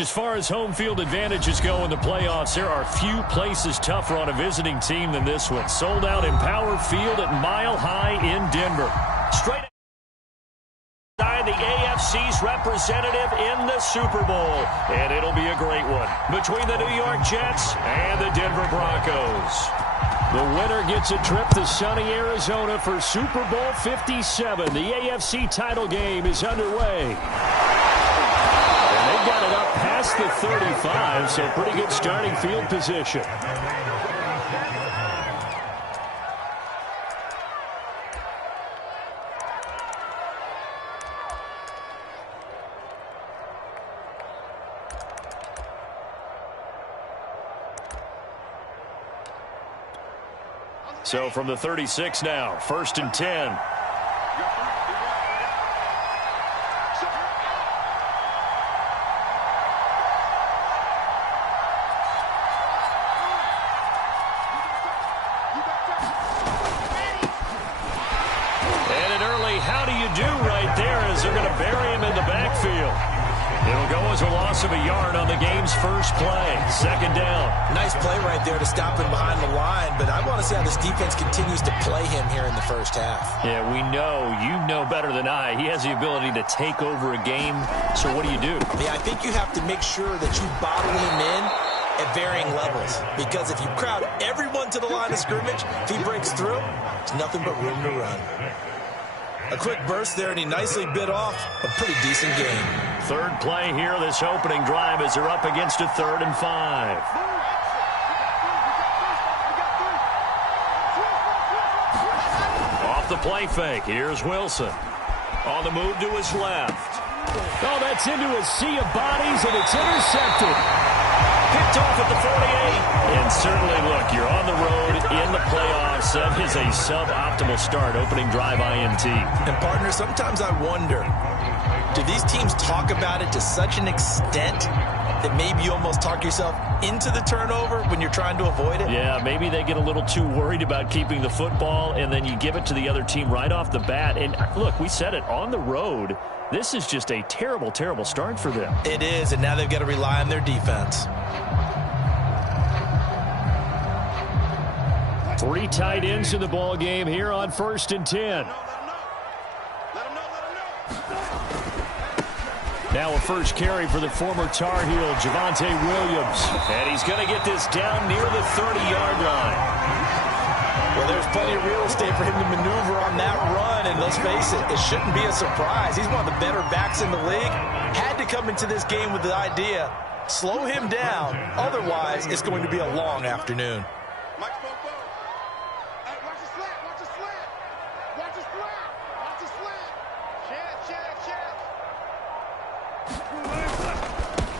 As far as home field advantages go in the playoffs, there are few places tougher on a visiting team than this one. Sold out in Power Field at Mile High in Denver. Straight outside the AFC's representative in the Super Bowl. And it'll be a great one between the New York Jets and the Denver Broncos. The winner gets a trip to sunny Arizona for Super Bowl 57. The AFC title game is underway. They've got it up past the 35, so pretty good starting field position. So from the 36 now, 1st and 10. It'll go as a loss of a yard on the game's first play. 2nd down. Nice play right there to stop him behind the line, but I want to see how this defense continues to play him here in the first half. Yeah, we know. You know better than I. He has the ability to take over a game. So what do you do? Yeah, I think you have to make sure that you bottle him in at varying levels, because if you crowd everyone to the line of scrimmage, if he breaks through, there's nothing but room to run. A quick burst there, and he nicely bit off a pretty decent game. 3rd play here, this opening drive, as they're up against a 3rd and 5. Off the play fake, here's Wilson. On the move to his left. Oh, that's into a sea of bodies, and it's intercepted. Picked off at the 48. And certainly, look, you're on the road in the playoffs. That is a suboptimal start, opening drive INT. And, partner, sometimes I wonder, do these teams talk about it to such an extent that maybe you almost talk yourself into the turnover when you're trying to avoid it? Yeah, maybe they get a little too worried about keeping the football, and then you give it to the other team right off the bat. And, look, we said it, on the road, this is just a terrible, terrible start for them. It is, and now they've got to rely on their defense. 3 tight ends in the ball game here on 1st and 10. Now a first carry for the former Tar Heel, Javonte Williams. And he's going to get this down near the 30-yard line. Well, there's plenty of real estate for him to maneuver on that run, and let's face it, it shouldn't be a surprise. He's one of the better backs in the league. Had to come into this game with the idea, slow him down, otherwise it's going to be a long afternoon.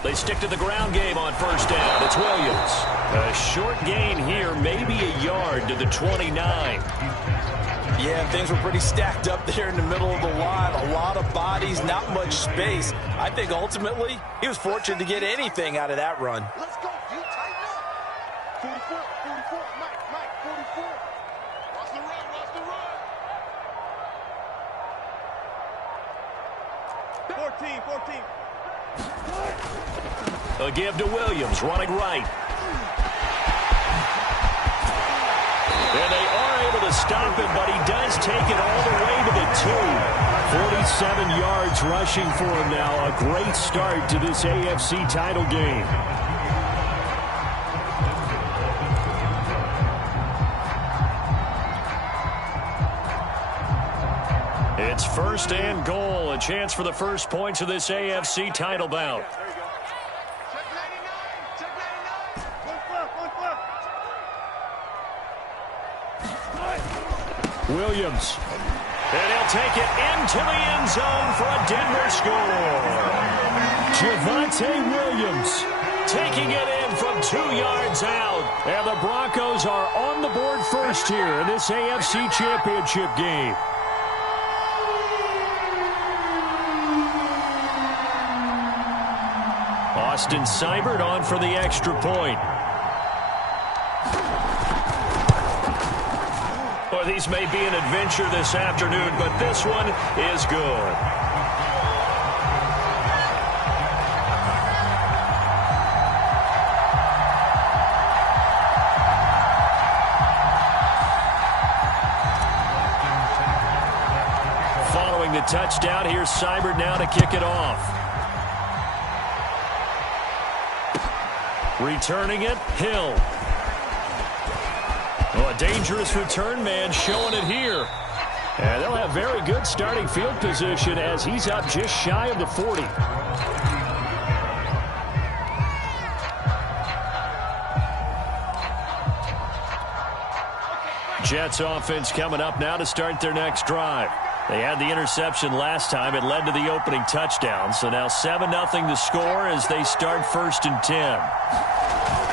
They stick to the ground game on 1st down. It's Williams. A short gain here, maybe a yard to the 29. Yeah, things were pretty stacked up there in the middle of the line. A lot of bodies, not much space. I think ultimately he was fortunate to get anything out of that run. Let's go. You tighten up. 44, 44. Mike, 44. Watch the run, watch the run. 14. A give to Williams, running right. And they are able to stop him, but he does take it all the way to the 2. 47 yards rushing for him now. A great start to this AFC title game. It's 1st and goal. A chance for the first points of this AFC title bout. Williams. And he'll take it into the end zone for a Denver score. Javonte Williams taking it in from 2 yards out. And the Broncos are on the board first here in this AFC Championship game. Austin Seibert on for the extra point. Well, these may be an adventure this afternoon, but this one is good. following the touchdown. Here's Seibert now to kick it off. Returning it, Hill. Oh, a dangerous return man showing it here. And they'll have very good starting field position as he's up just shy of the 40. Jets offense coming up now to start their next drive. They had the interception last time. It led to the opening touchdown. So now 7-0 to score as they start 1st and 10.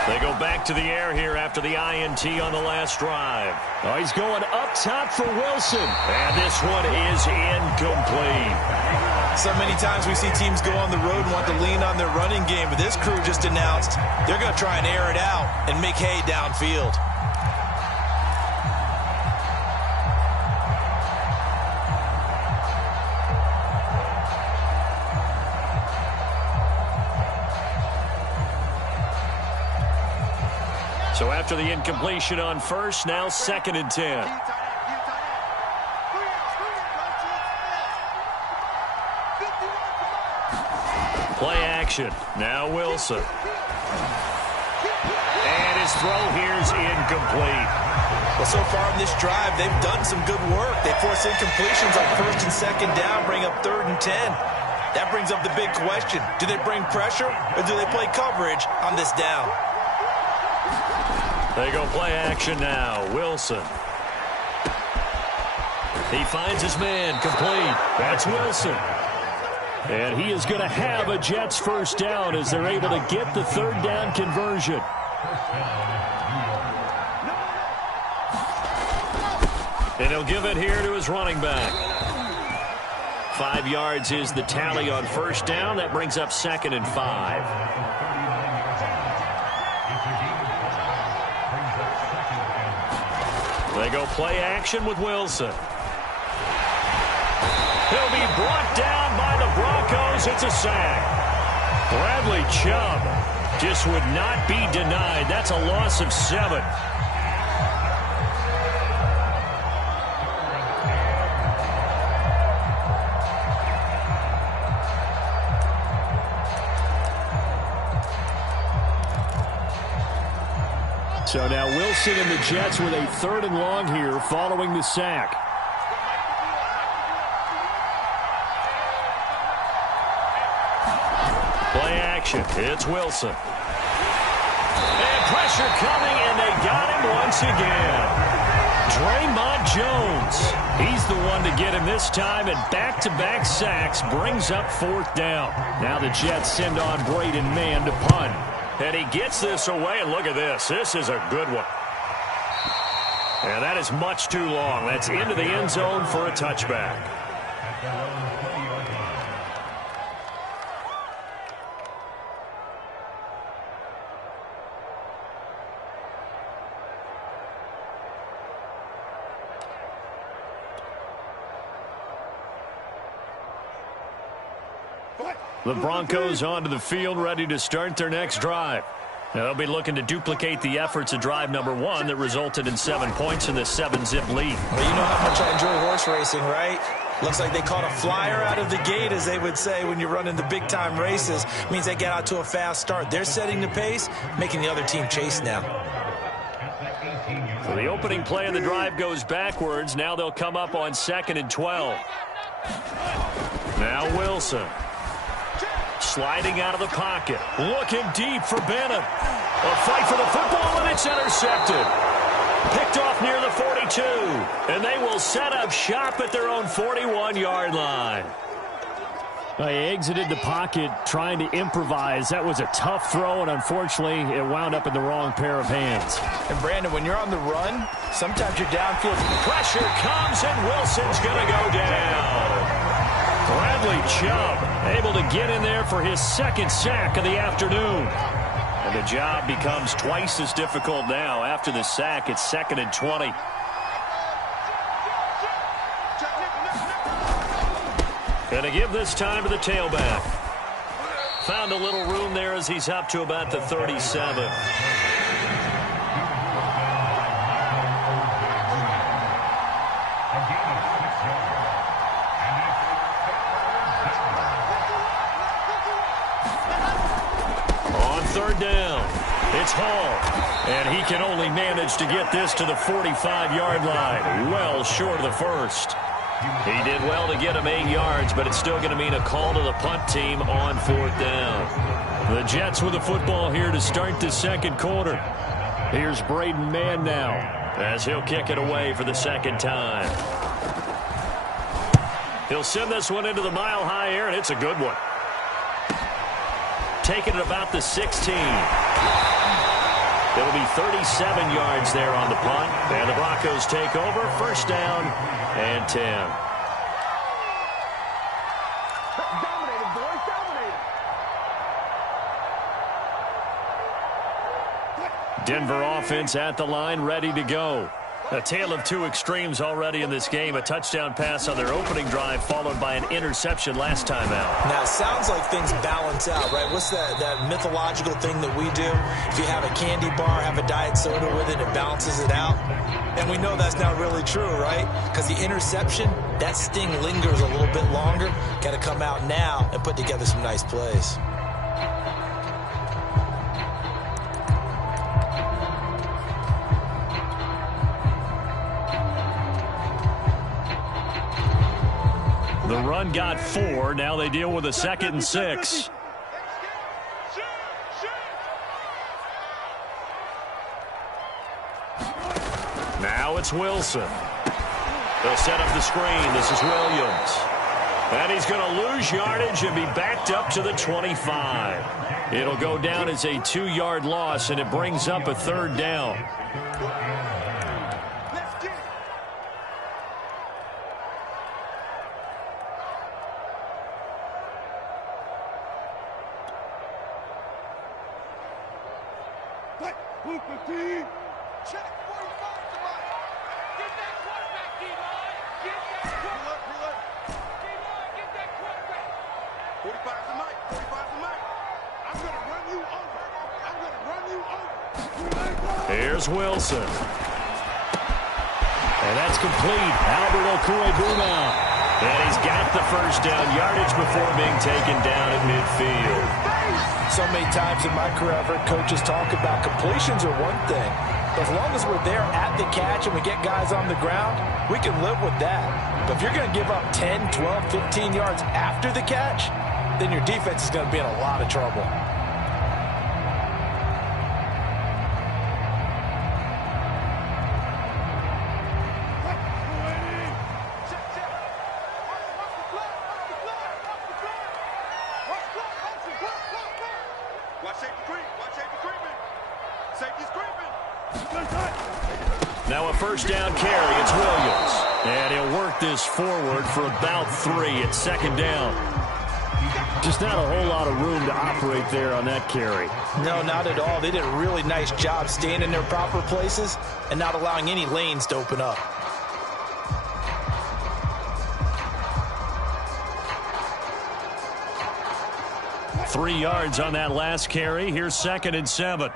They go back to the air here after the INT on the last drive. Oh, he's going up top for Wilson. And this one is incomplete. So many times we see teams go on the road and want to lean on their running game. But this crew just announced they're going to try and air it out and make hay downfield. So after the incompletion on first, now 2nd and 10. Play action. Now Wilson. And his throw here's incomplete. Well, so far in this drive, they've done some good work. They force incompletions on 1st and 2nd down, bring up 3rd and 10. That brings up the big question. Do they bring pressure or do they play coverage on this down? They go play action now. Wilson. He finds his man complete. That's Wilson. And he is going to have a Jets first down as they're able to get the 3rd down conversion. And he'll give it here to his running back. 5 yards is the tally on 1st down. That brings up 2nd and 5. They go play action with Wilson. He'll be brought down by the Broncos. It's a sack. Bradley Chubb just would not be denied. That's a loss of 7. So now Wilson and the Jets with a 3rd and long here following the sack. Play action. It's Wilson. And pressure coming, and they got him once again. Draymond Jones. He's the one to get him this time, and back-to-back sacks brings up 4th down. Now the Jets send on Braden Mann to punt. And he gets this away, and look at this. This is a good one. And that is much too long. That's into the end zone for a touchback. The Broncos onto the field, ready to start their next drive. Now, they'll be looking to duplicate the efforts of drive number 1 that resulted in 7 points in the 7-zip lead. Well, you know how much I enjoy horse racing, right? Looks like they caught a flyer out of the gate, as they would say when you're running the big-time races. It means they get out to a fast start. They're setting the pace, making the other team chase now. So the opening play of the drive goes backwards. Now they'll come up on 2nd and 12. Now Wilson. Sliding out of the pocket. Looking deep for Bennett. A fight for the football, and it's intercepted. Picked off near the 42. And they will set up shop at their own 41-yard line. He exited the pocket trying to improvise. That was a tough throw, and unfortunately, it wound up in the wrong pair of hands. And, Brandon, when you're on the run, sometimes your downfield pressure comes, and Wilson's going to go down. Bradley Chubb able to get in there for his 2nd sack of the afternoon. And the job becomes twice as difficult now. After the sack, it's 2nd and 20. Going to give this time to the tailback. Found a little room there as he's up to about the 37. third down. It's Hall, and he can only manage to get this to the 45-yard line, well short of the first. He did well to get him 8 yards, but it's still going to mean a call to the punt team on fourth down. The Jets with the football here to start the second quarter. Here's Braden Mann now, as he'll kick it away for the second time. He'll send this one into the mile-high air, and it's a good one. Taking it about the 16. It'll be 37 yards there on the punt. And the Broncos take over. First down and 10. Dominated, boys, dominated. Denver offense at the line, ready to go. A tale of two extremes already in this game. A touchdown pass on their opening drive, followed by an interception last time out. Now, it sounds like things balance out, right? What's that mythological thing that we do? If you have a candy bar, have a diet soda with it, it balances it out. And we know that's not really true, right? Because the interception, that sting lingers a little bit longer. Got to come out now and put together some nice plays. The run got 4. Now they deal with a 2nd and 6. Now it's Wilson. They'll set up the screen. This is Williams. And he's going to lose yardage and be backed up to the 25. It'll go down as a 2-yard loss, and it brings up a third down. Check 45 tonight. Get that quarterback, D-line. Get that quarterback. D-line, get that quarterback. 45 tonight. 45 tonight. I'm going to run you over. I'm going to run you over. Here's Wilson. And that's complete. Albert Okwuegbuna. And he's got the first down yardage before being taken down at midfield. So many times in my career, I've heard coaches talk about completions are one thing. As long as we're there at the catch and we get guys on the ground, we can live with that. But if you're going to give up 10, 12, 15 yards after the catch, then your defense is going to be in a lot of trouble. Now a first down carry. It's Williams. And he'll work this forward for about 3 at second down. Just not a whole lot of room to operate there on that carry. No, not at all. They did a really nice job staying in their proper places and not allowing any lanes to open up. Three yards on that last carry. Here's 2nd and 7.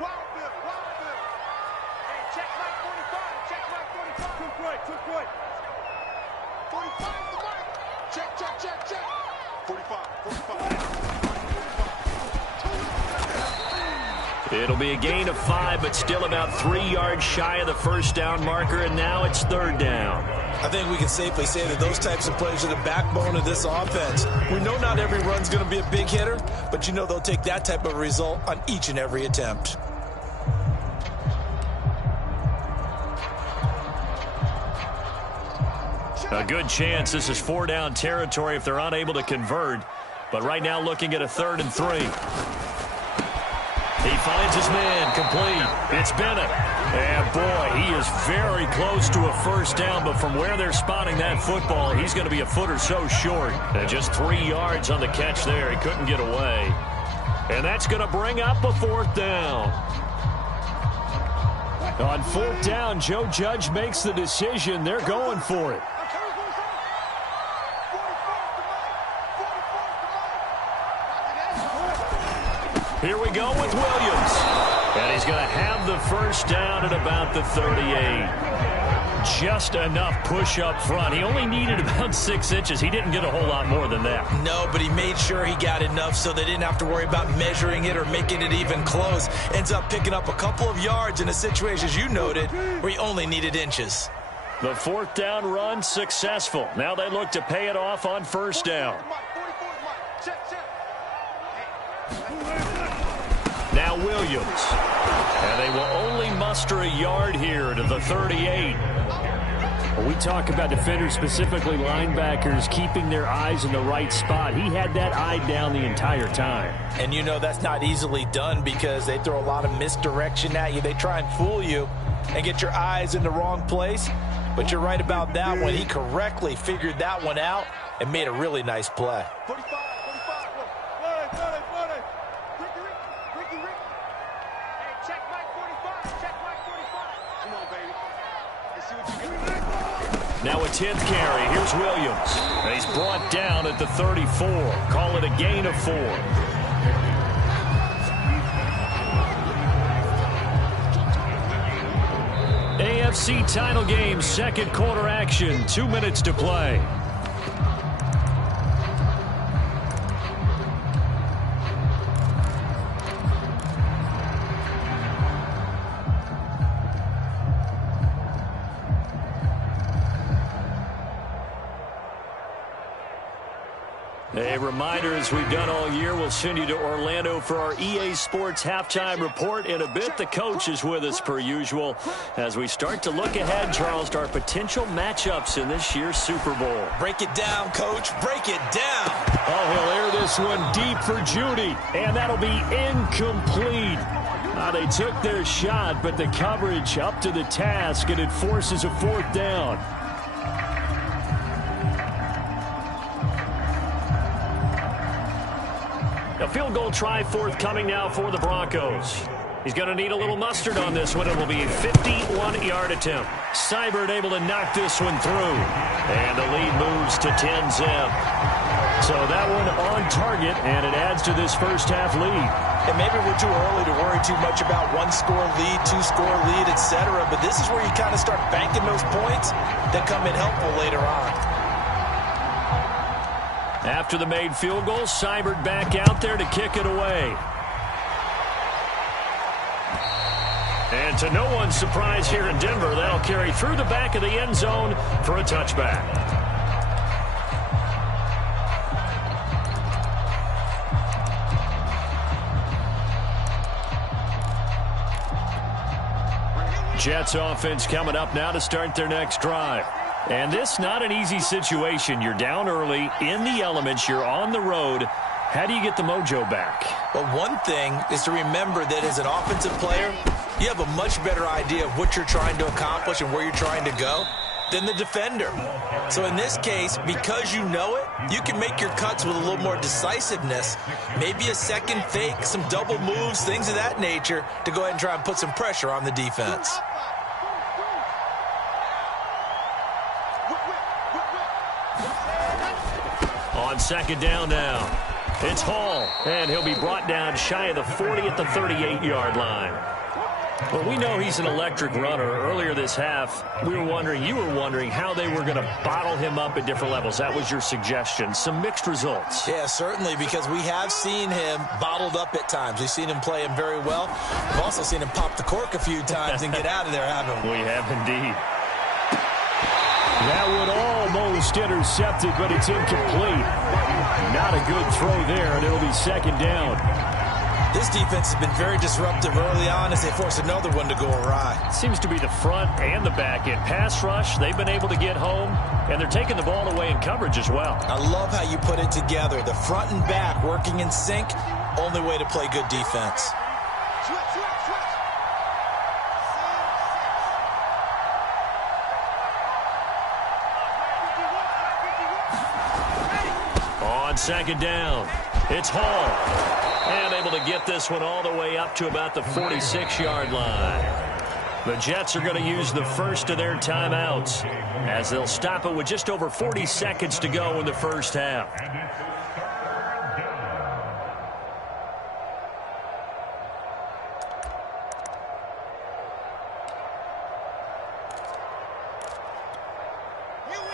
It'll be a gain of 5, but still about 3 yards shy of the first down marker, and now it's third down. I think we can safely say that those types of plays are the backbone of this offense. We know not every run's going to be a big hitter, but you know they'll take that type of result on each and every attempt. A good chance this is 4-down territory if they're unable to convert, but right now looking at a 3rd and 3. He finds his man, complete. It's Bennett. And boy, he is very close to a first down, but from where they're spotting that football, he's going to be a foot or so short. And just 3 yards on the catch there. He couldn't get away. And that's going to bring up a 4th down. On 4th down, Joe Judge makes the decision. They're going for it. Here we go with Williams. And he's going to have the first down at about the 38. Just enough push up front. He only needed about 6 inches. He didn't get a whole lot more than that. No, but he made sure he got enough so they didn't have to worry about measuring it or making it even close. Ends up picking up a couple of yards in a situation, as you noted, where he only needed inches. The 4th down run successful. Now they look to pay it off on 1st down. Now Williams. And they will only muster a yard here to the 38. When we talk about defenders, specifically linebackers, keeping their eyes in the right spot, he had that eye down the entire time. And you know that's not easily done because they throw a lot of misdirection at you. They try and fool you and get your eyes in the wrong place. But you're right about that one. He correctly figured that one out and made a really nice play. 45, 45, Ricky. Hey, check Mike 45, check Mike 45. Come on, baby. Let's see what you got. Now a 10th carry. Here's Williams. And he's brought down at the 34. Call it a gain of 4. AFC title game, 2nd quarter action. 2 minutes to play. A reminder, as we've done all year, we'll send you to Orlando for our EA Sports halftime report in a bit. The coach is with us per usual as we start to look ahead, Charles, to our potential matchups in this year's Super Bowl. Break it down, Coach. Break it down. Oh, he'll air this one deep for Judy, and that'll be incomplete. They took their shot, but the coverage up to the task, and it forces a 4th down. A field goal try forthcoming now for the Broncos. He's going to need a little mustard on this one. It will be a 51-yard attempt. Seibert able to knock this one through. And the lead moves to 10-zip. So that one on target, and it adds to this first half lead. And maybe we're too early to worry too much about 1-score lead, 2-score lead, etc. But this is where you kind of start banking those points that come in helpful later on. After the made field goal, Seibert back out there to kick it away. And to no one's surprise here in Denver, that'll carry through the back of the end zone for a touchback. Jets offense coming up now to start their next drive. And this not an easy situation. You're down early, in the elements, you're on the road. How do you get the mojo back? Well, one thing is to remember that as an offensive player, you have a much better idea of what you're trying to accomplish and where you're trying to go than the defender. So in this case, because you know it, you can make your cuts with a little more decisiveness, maybe a second fake, some double moves, things of that nature, to go ahead and try and put some pressure on the defense. On 2nd down now, it's Hall, and he'll be brought down shy of the 40 at the 38-yard line. Well, we know he's an electric runner. Earlier this half, you were wondering how they were going to bottle him up at different levels. That was your suggestion. Some mixed results. Yeah, certainly, because we have seen him bottled up at times. We've seen him play him very well. We've also seen him pop the cork a few times and get out of there, haven't we? We have indeed. That one almost intercepted, but it's incomplete. Not a good throw there, and it'll be 2nd down. This defense has been very disruptive early on as they force another one to go awry. Seems to be the front and the back end. Pass rush, they've been able to get home, and they're taking the ball away in coverage as well. I love how you put it together. The front and back working in sync, only way to play good defense. On 2nd down, it's Hall. And able to get this one all the way up to about the 46-yard line. The Jets are going to use the first of their timeouts as they'll stop it with just over 40 seconds to go in the first half.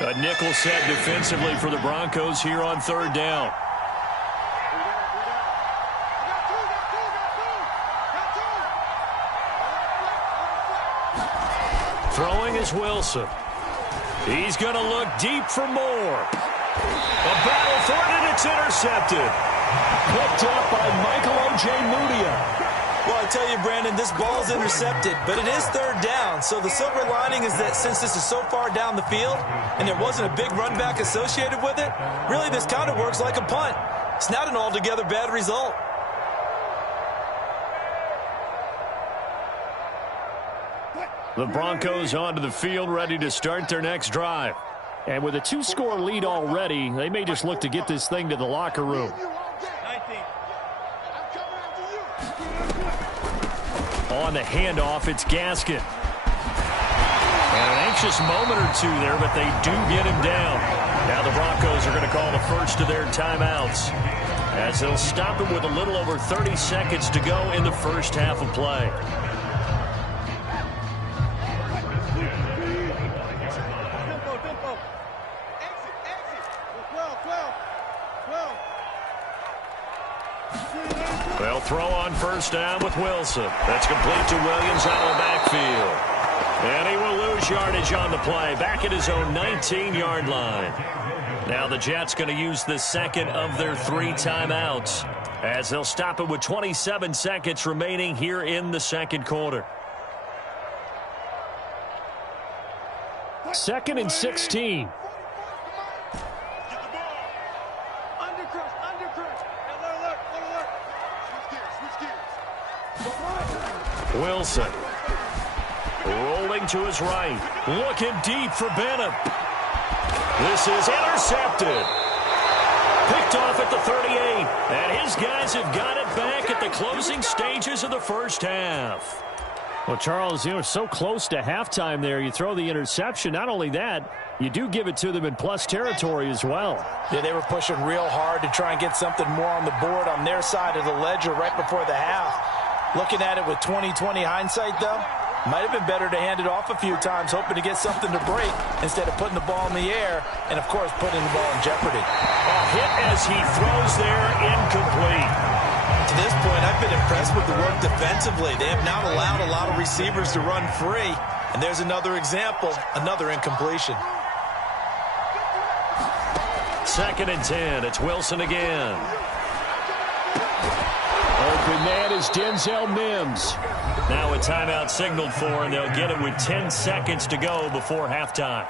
A nickel set defensively for the Broncos here on third down. Throwing is Wilson. He's going to look deep for more. A battle for it, and it's intercepted. Picked up by Michael O.J. Mudia. Well, I tell you, Brandon, this ball is intercepted, but it is third down. So the silver lining is that since this is so far down the field and there wasn't a big run back associated with it, really this kind of works like a punt. It's not an altogether bad result. The Broncos onto the field, ready to start their next drive. And with a 2-score lead already, they may just look to get this thing to the locker room. On the handoff, it's Gaskin. And an anxious moment or two there, but they do get him down. Now the Broncos are going to call the first of their timeouts, as they'll stop him with a little over 30 seconds to go in the first half of play. They'll throw on first down with Wilson. That's complete to Williams out of the backfield. And he will lose yardage on the play, back at his own 19-yard line. Now the Jets going to use the second of their 3 timeouts, as they'll stop it with 27 seconds remaining here in the second quarter. 2nd and 16. Wilson rolling to his right, looking deep for Bennett. This is intercepted. Picked off at the 38, and his guys have got it back at the closing stages of the first half. Well, Charles, so close to halftime there. You throw the interception. Not only that, you do give it to them in plus territory as well. Yeah, they were pushing real hard to try and get something more on the board on their side of the ledger right before the half. Looking at it with 20/20 hindsight, though, might have been better to hand it off a few times, hoping to get something to break instead of putting the ball in the air and, of course, putting the ball in jeopardy. A hit as he throws there, incomplete. To this point, I've been impressed with the work defensively. They have not allowed a lot of receivers to run free, and there's another example, another incompletion. 2nd and 10. It's Wilson again. Open man is Denzel Mims. Now a timeout signaled for, and they'll get it with 10 seconds to go before halftime.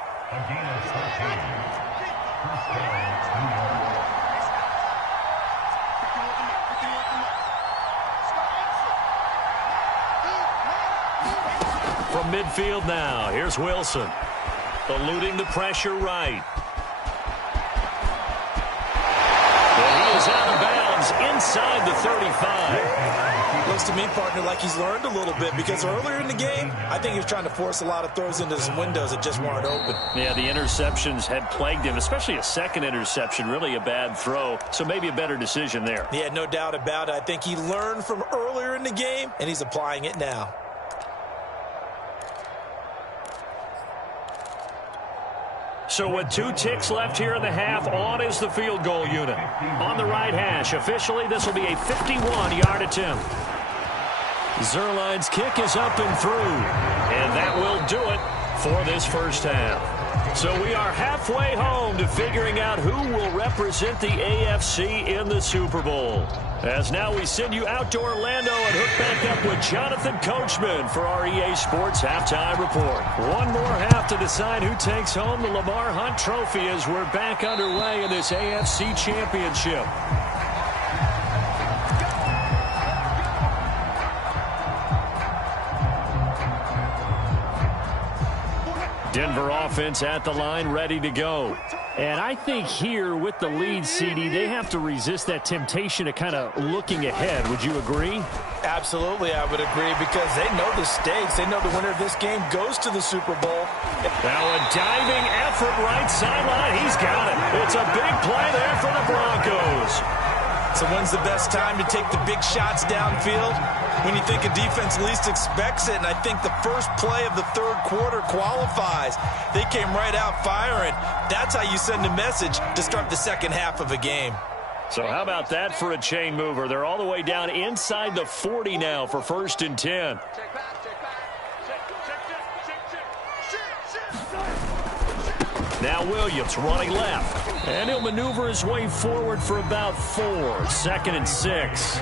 From midfield now, here's Wilson. Eluding the pressure right. And he is out of bounds inside the 35. Looks to me, partner, like he's learned a little bit, because earlier in the game, I think he was trying to force a lot of throws into some windows that just weren't open. Yeah, the interceptions had plagued him, especially a second interception, really a bad throw. So maybe a better decision there. Yeah, no doubt about it. I think he learned from earlier in the game, and he's applying it now. So with 2 ticks left here in the half, on is the field goal unit. On the right hash, officially this will be a 51-yard attempt. Zerline's kick is up and through, and that will do it for this first half. So we are halfway home to figuring out who will represent the AFC in the Super Bowl. As now we send you out to Orlando and hook back up with Jonathan Coachman for our EA Sports Halftime Report. One more half to decide who takes home the Lamar Hunt Trophy as we're back underway in this AFC Championship. Denver offense at the line, ready to go. And I think here with the lead, CD, they have to resist that temptation of kind of looking ahead. Would you agree? Absolutely, I would agree, because they know the stakes. They know the winner of this game goes to the Super Bowl. Now a diving effort right sideline. He's got it. It's a big play there for the Broncos. So when's the best time to take the big shots downfield? When you think a defense least expects it, and I think the first play of the third quarter qualifies. They came right out firing. That's how you send a message to start the second half of a game. So how about that for a chain mover? They're all the way down inside the 40 now for 1st and 10. Now Williams running left. And he'll maneuver his way forward for about 4. 2nd and 6.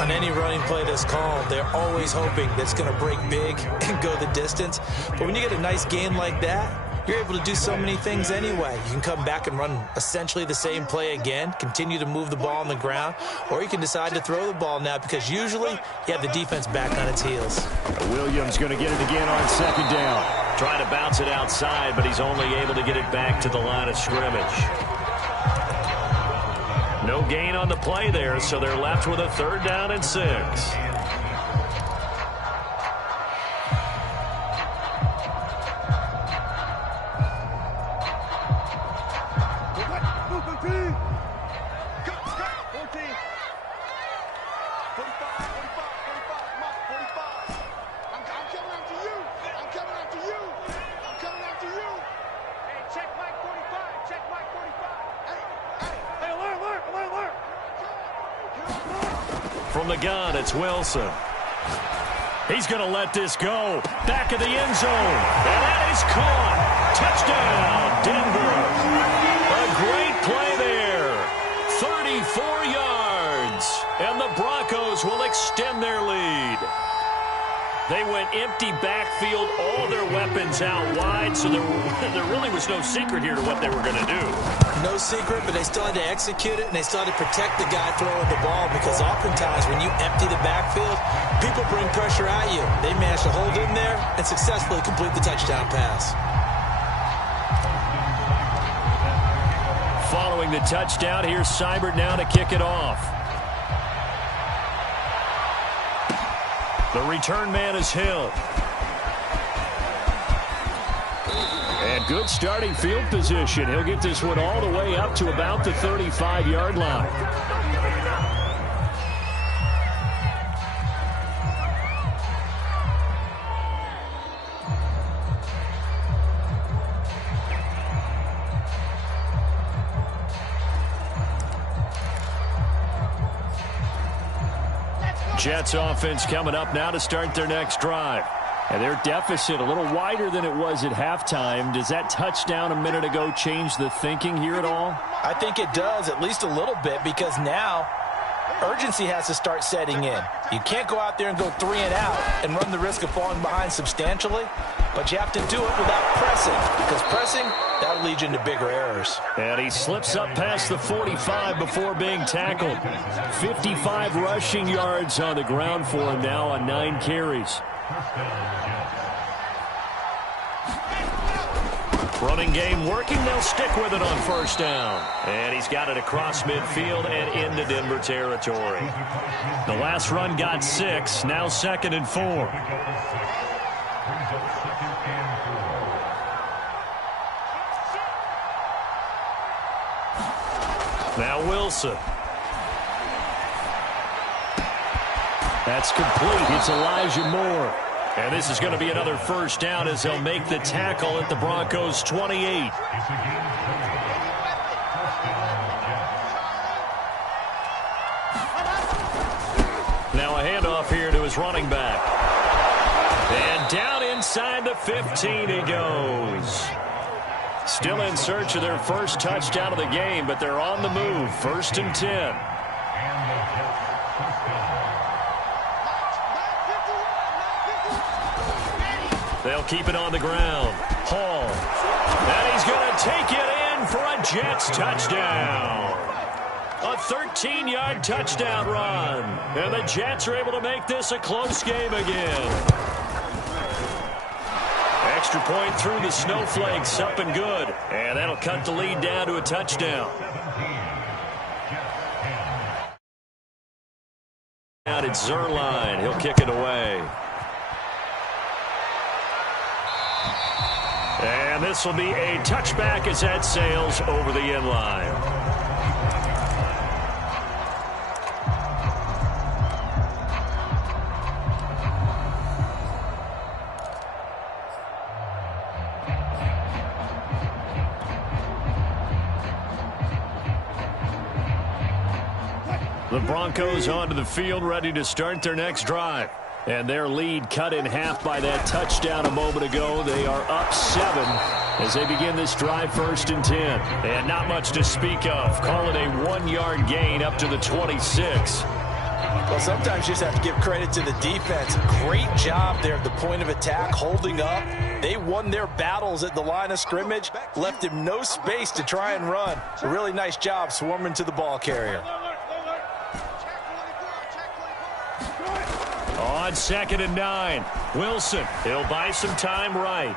On any running play that's called, they're always hoping that it's going to break big and go the distance. But when you get a nice gain like that, you're able to do so many things anyway. You can come back and run essentially the same play again, continue to move the ball on the ground, or you can decide to throw the ball now because usually you have the defense back on its heels. Williams going to get it again on 2nd down. Trying to bounce it outside, but he's only able to get it back to the line of scrimmage. No gain on the play there, so they're left with a 3rd down and 6. From the gun, it's Wilson. He's going to let this go. Back of the end zone. And that is caught. Touchdown, Denver. A great play there. 34 yards. And the Broncos will extend their lead. They went empty backfield, all their weapons out wide, so there really was no secret here to what they were going to do. No secret, but they still had to execute it, and they still had to protect the guy throwing the ball because oftentimes when you empty the backfield, people bring pressure at you. They managed to hold in there and successfully complete the touchdown pass. Following the touchdown, here's Seibert now to kick it off. The return man is Hill. And good starting field position. He'll get this one all the way up to about the 35-yard line. Jets offense coming up now to start their next drive. And their deficit a little wider than it was at halftime. Does that touchdown a minute ago change the thinking here at all? I think it does, at least a little bit, because now urgency has to start setting in. You can't go out there and go 3 and out and run the risk of falling behind substantially, but you have to do it without pressing, because pressing, that'll lead you into bigger errors. And he slips up past the 45 before being tackled. 55 rushing yards on the ground for him now on 9 carries. Running game working. They'll stick with it on 1st down. And he's got it across midfield and into Denver territory. The last run got 6. Now 2nd and 4. Now Wilson. That's complete. It's Elijah Moore. And this is going to be another 1st down as they'll make the tackle at the Broncos' 28. Now a handoff here to his running back. And down inside the 15 he goes. Still in search of their first touchdown of the game, but they're on the move. 1st and 10. They'll keep it on the ground. Hall. And he's going to take it in for a Jets touchdown. A 13-yard touchdown run. And the Jets are able to make this a close game again. Extra point through the snowflakes, up and good. And that'll cut the lead down to a touchdown. Out at Zerline. He'll kick it away. And this will be a touchback as that sails over the end line. The Broncos onto the field, ready to start their next drive. And their lead cut in half by that touchdown a moment ago. They are up 7 as they begin this drive, 1st and 10. And not much to speak of. Call it a 1-yard gain up to the 26. Well, sometimes you just have to give credit to the defense. Great job there at the point of attack, holding up. They won their battles at the line of scrimmage, left him no space to try and run. A really nice job swarming to the ball carrier. On 2nd and 9, Wilson, he'll buy some time right.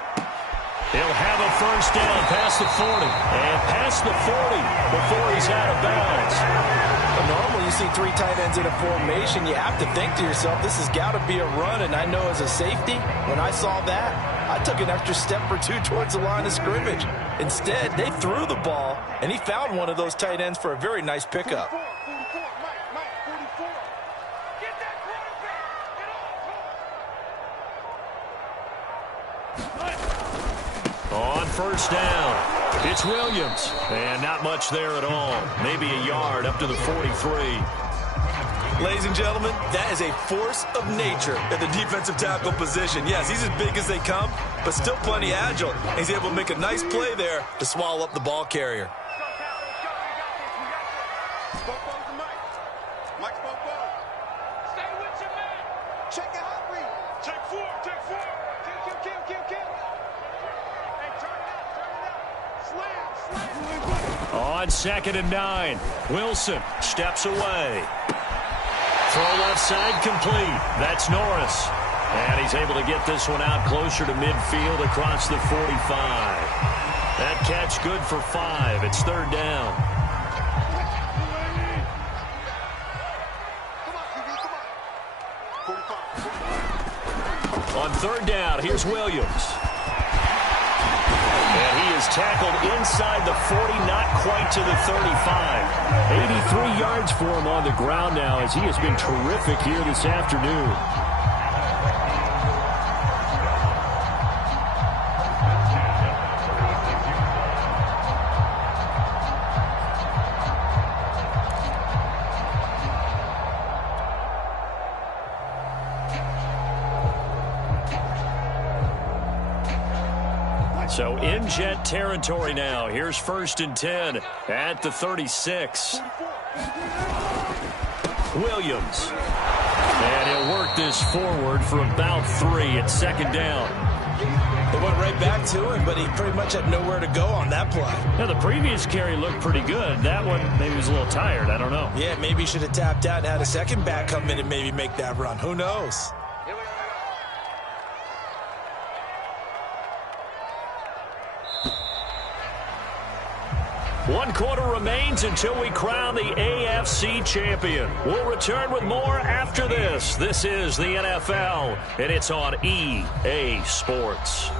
He'll have a first down past the 40, and past the 40 before he's out of bounds. Normally you see 3 tight ends in a formation, you have to think to yourself, this has got to be a run, and I know as a safety, when I saw that, I took an extra step or 2 towards the line of scrimmage. Instead, they threw the ball, and he found one of those tight ends for a very nice pickup. On first down, it's Williams. And not much there at all. Maybe a yard up to the 43. Ladies and gentlemen, that is a force of nature at the defensive tackle position. Yes, he's as big as they come, but still plenty agile. He's able to make a nice play there to swallow up the ball carrier. On 2nd and 9, Wilson steps away. Throw left side complete. That's Norris. And he's able to get this one out closer to midfield across the 45. That catch good for 5. It's 3rd down. On 3rd down, here's Williams. And he is tackled inside the 40, not quite to the 35. 83 yards for him on the ground now as he has been terrific here this afternoon. So in Jet territory now. Here's 1st and 10 at the 36. Williams. And he'll work this forward for about 3 at 2nd down. They went right back to him, but he pretty much had nowhere to go on that play. Now, the previous carry looked pretty good. That one, maybe he was a little tired. I don't know. Yeah, maybe he should have tapped out and had a second back come in and maybe make that run. Who knows? One quarter remains until we crown the AFC champion. We'll return with more after this. This is the NFL, and it's on EA Sports.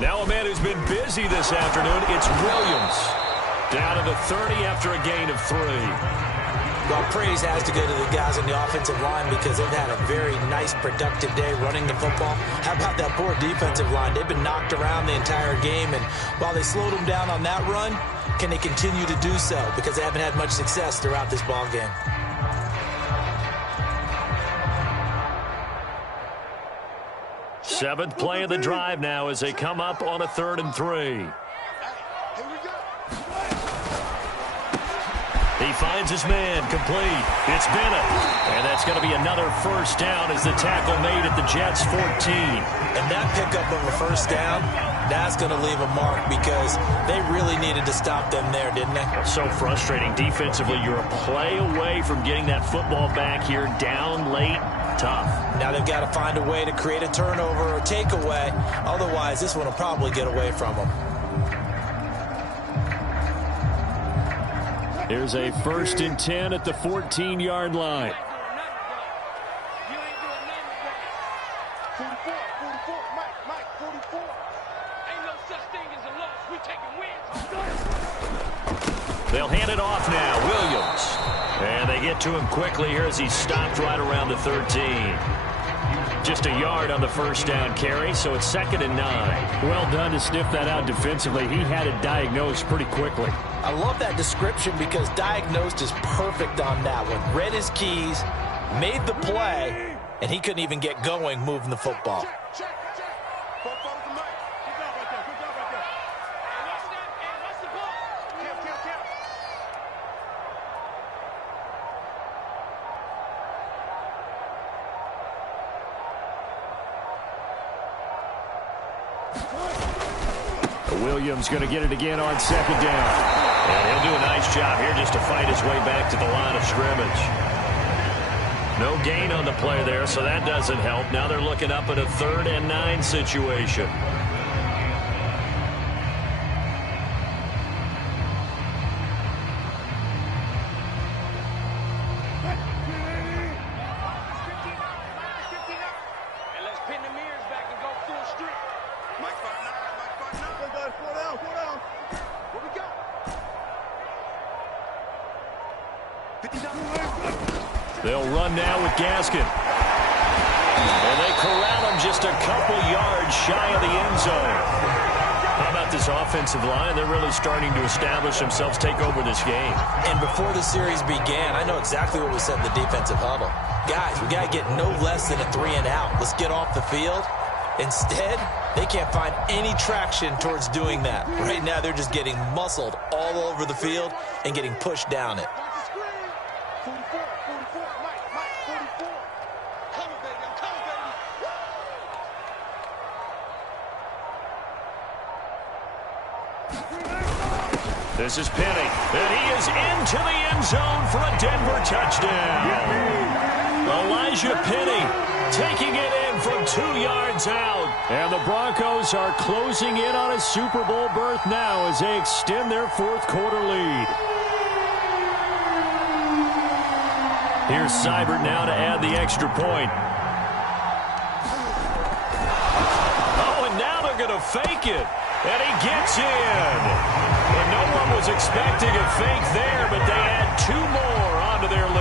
Now a man who's been busy this afternoon, it's Williams. Down to the 30 after a gain of 3. Well, praise has to go to the guys on the offensive line because they've had a very nice, productive day running the football. How about that poor defensive line? They've been knocked around the entire game, and while they slowed them down on that run, can they continue to do so? Because they haven't had much success throughout this ball game. Seventh play of the drive now as they come up on a 3rd and 3. He finds his man complete. It's Bennett. And that's going to be another first down as the tackle made at the Jets 14. And that pickup of a first down, that's going to leave a mark because they really needed to stop them there, didn't they? So frustrating defensively. You're a play away from getting that football back here down late. Tough. Now they've got to find a way to create a turnover or takeaway. Otherwise, this one will probably get away from them. Here's a 1st and 10 at the 14-yard line. such thing as a loss. We taking wins. They'll hand it off now. Williams. And they get to him quickly here as he's stopped right around the 13. Just a yard on the first down carry, so it's 2nd and 9. Well done to sniff that out defensively. He had it diagnosed pretty quickly. I love that description because diagnosed is perfect on that one. Read his keys, made the play, and he couldn't even get going moving the football. Check. Four forward to Mike. Good job right there. Good job right there. And watch that. And watch the ball. Count. Williams going to get it again on 2nd down. And he'll do a nice job here just to fight his way back to the line of scrimmage. No gain on the play there, so that doesn't help. Now they're looking up at a 3rd and 9 situation. And let's pin the mirrors back and go full street. Mike 5'9". Slow down. Where we go? 50 down. They'll run now with Gaskin. And they corral him just a couple yards shy of the end zone. How about this offensive line? They're really starting to establish themselves, take over this game. And before the series began, I know exactly what we said in the defensive huddle. Guys, we got to get no less than a 3 and out. Let's get off the field. Instead, they can't find any traction towards doing that. Right now, they're just getting muscled all over the field and getting pushed down it. 44, Mike, 44. Coming, baby, I'm coming, baby. This is Penny, and he is into the end zone for a Denver touchdown. Elijah Penny taking it in from 2 yards out. And the Broncos are closing in on a Super Bowl berth now as they extend their 4th quarter lead. Here's Seibert now to add the extra point. Oh, and now they're going to fake it. And he gets in. And no one was expecting a fake there, but they add 2 more onto their lead.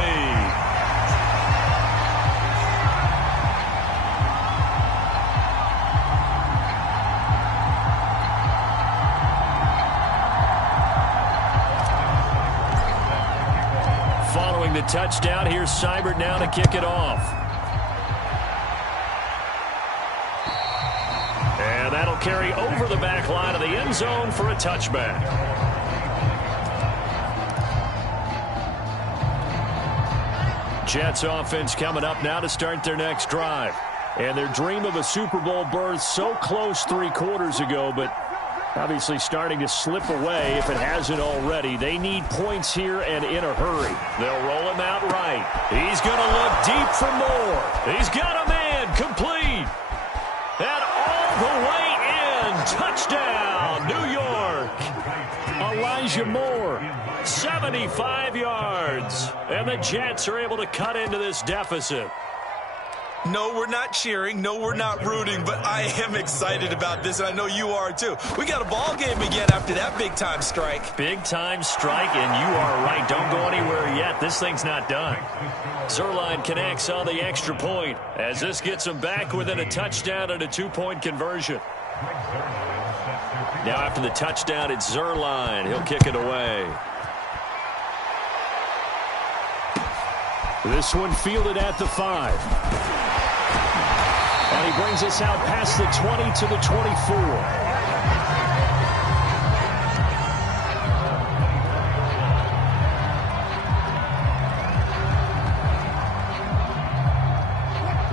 Following the touchdown, here's Seibert now to kick it off. And that'll carry over the back line of the end zone for a touchback. Jets offense coming up now to start their next drive. And their dream of a Super Bowl berth so close 3 quarters ago, but obviously starting to slip away if it hasn't already. They need points here and in a hurry. They'll roll him out right. He's going to look deep for more. He's got a man complete. And all the way in. Touchdown, New York. Elijah Moore, 75 yards. And the Jets are able to cut into this deficit. No, we're not cheering. No, we're not rooting. But I am excited about this, and I know you are too. We got a ball game again after that big-time strike. Big-time strike, and you are right. Don't go anywhere yet. This thing's not done. Zuerlein connects on the extra point as this gets them back within a touchdown and a 2-point conversion. Now after the touchdown, it's Zuerlein. He'll kick it away. This one fielded at the 5. And he brings us out past the 20 to the 24.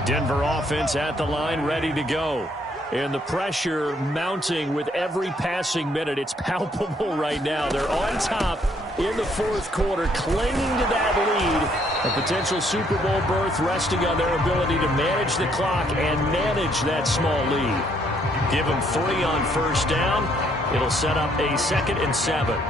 Denver offense at the line, ready to go. And the pressure mounting with every passing minute. It's palpable right now. They're on top in the 4th quarter, clinging to that lead. A potential Super Bowl berth resting on their ability to manage the clock and manage that small lead. Give them 3 on first down. It'll set up a 2nd and 7.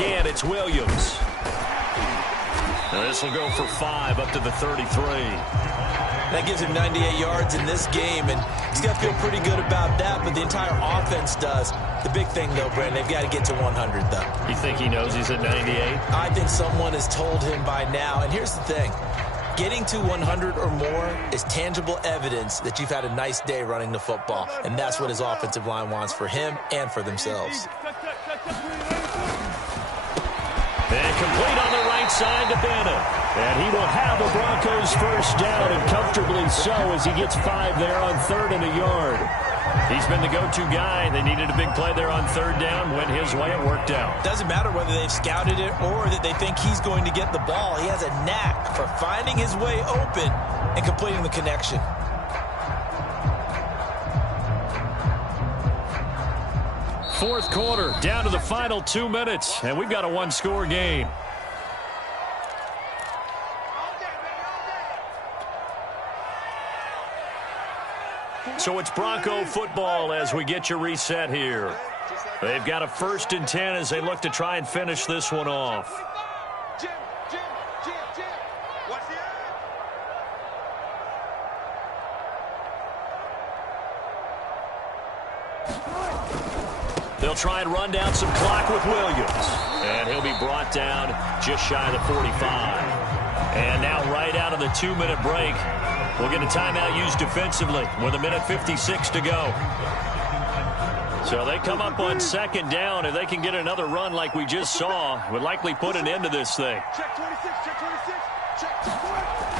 again. It's Williams. Now this will go for 5 up to the 33. That gives him 98 yards in this game, and he's got to feel pretty good about that, but the entire offense does. The big thing, though, Brandon, they've got to get to 100, though. You think he knows he's at 98? I think someone has told him by now, and here's the thing. Getting to 100 or more is tangible evidence that you've had a nice day running the football, and that's what his offensive line wants for him and for themselves. And complete on the right side to Bennett. And he will have the Broncos first down, and comfortably so, as he gets 5 there on 3rd and a yard. He's been the go-to guy. They needed a big play there on 3rd down. Went his way. It worked out. Doesn't matter whether they've scouted it or that they think he's going to get the ball. He has a knack for finding his way open and completing the connection. Fourth quarter, down to the final 2 minutes, and we've got a one-score game. So it's Bronco football as we get you reset here. They've got a 1st and 10 as they look to try and finish this one off. Watch the They'll try and run down some clock with Williams. And he'll be brought down just shy of the 45. And now right out of the 2-minute break, we'll get a timeout used defensively with 1:56 to go. So they come up on 2nd down. If they can get another run like we just saw, would likely put an end to this thing. check 26, check 26, check 20.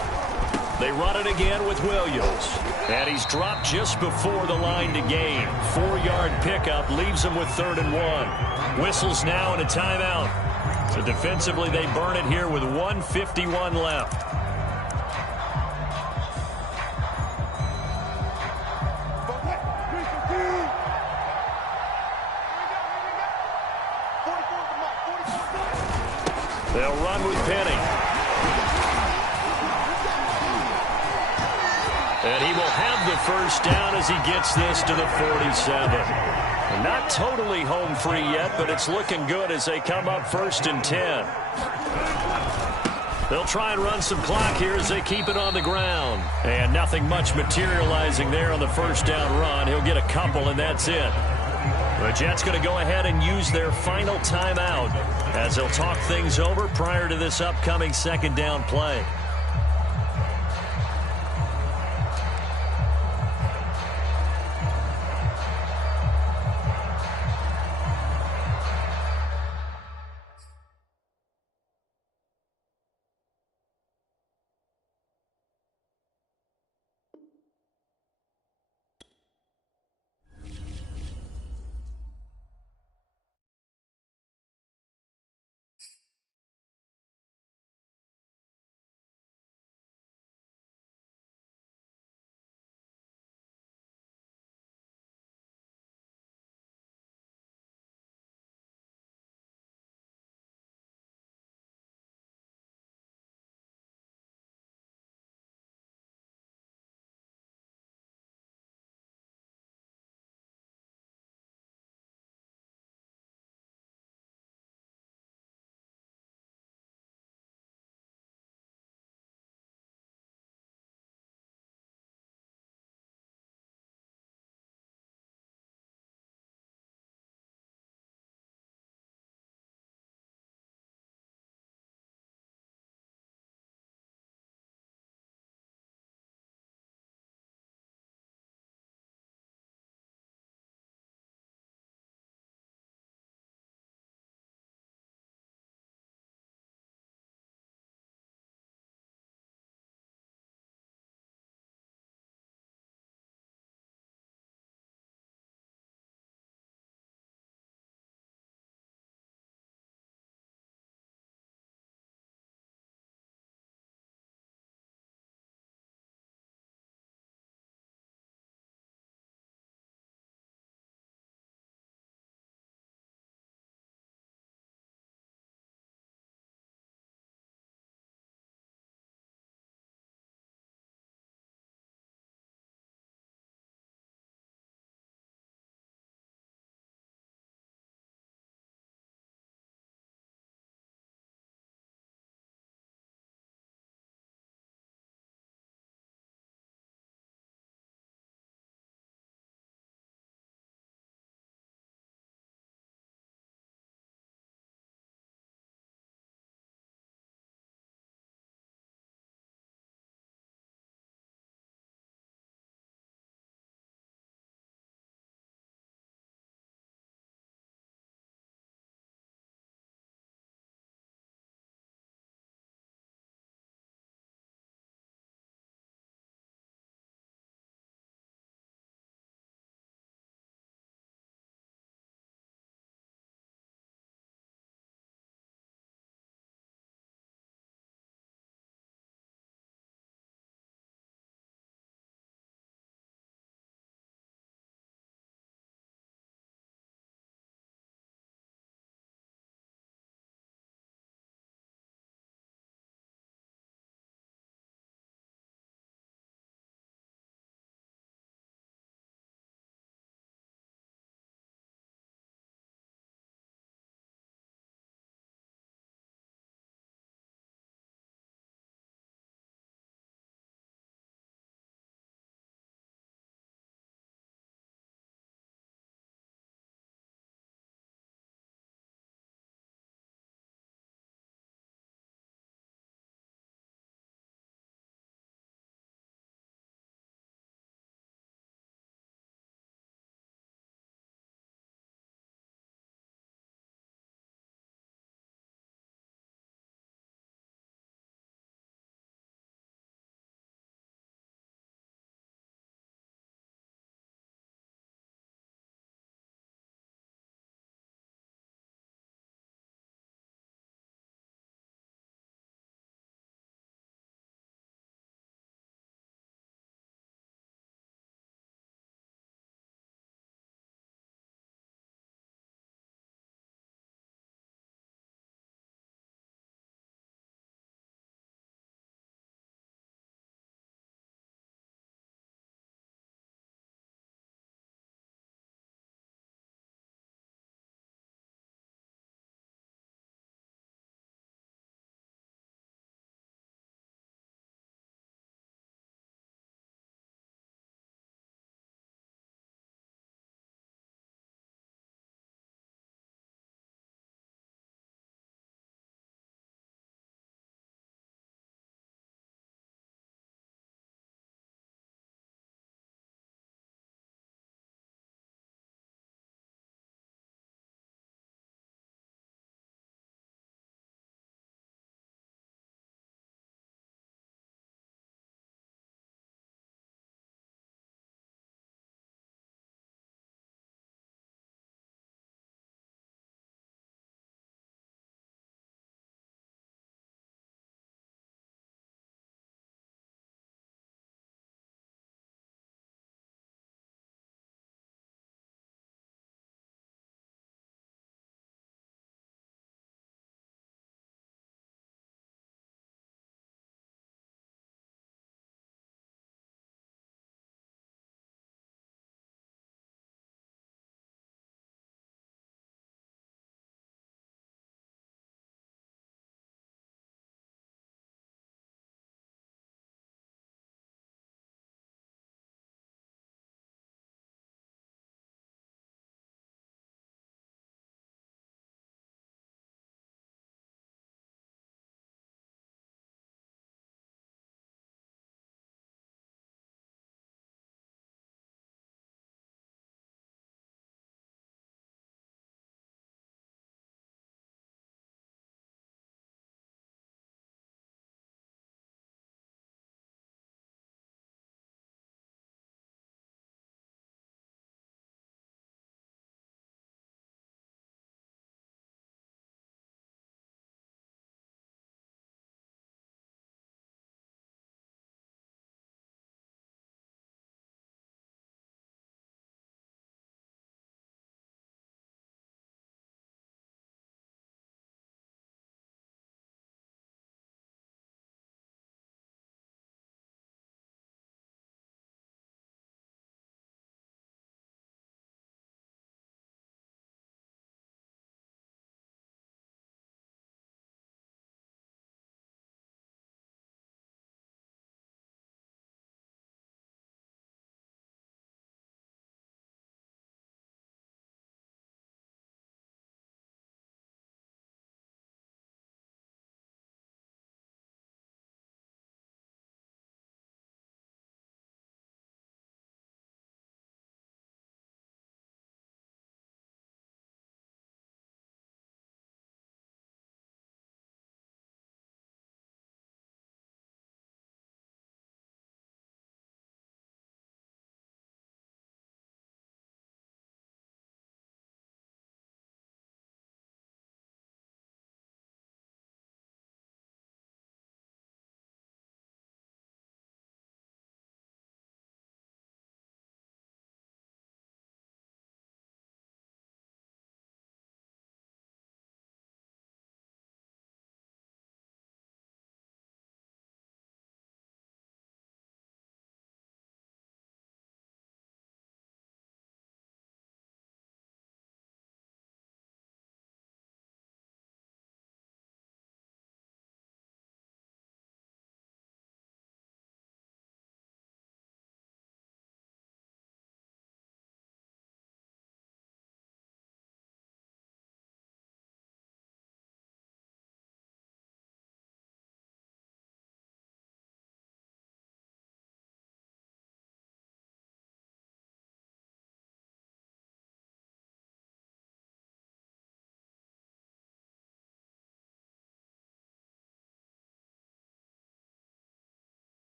They run it again with Williams. And he's dropped just before the line to gain. 4-yard pickup leaves him with 3rd and 1. Whistles now and a timeout. So defensively they burn it here with 1:51 left. They'll run with Penny. And he will have the first down as he gets this to the 47. Not totally home free yet, but it's looking good as they come up 1st and 10. They'll try and run some clock here as they keep it on the ground. And nothing much materializing there on the first down run. He'll get a couple, and that's it. The Jets going to go ahead and use their final timeout as they'll talk things over prior to this upcoming 2nd down play.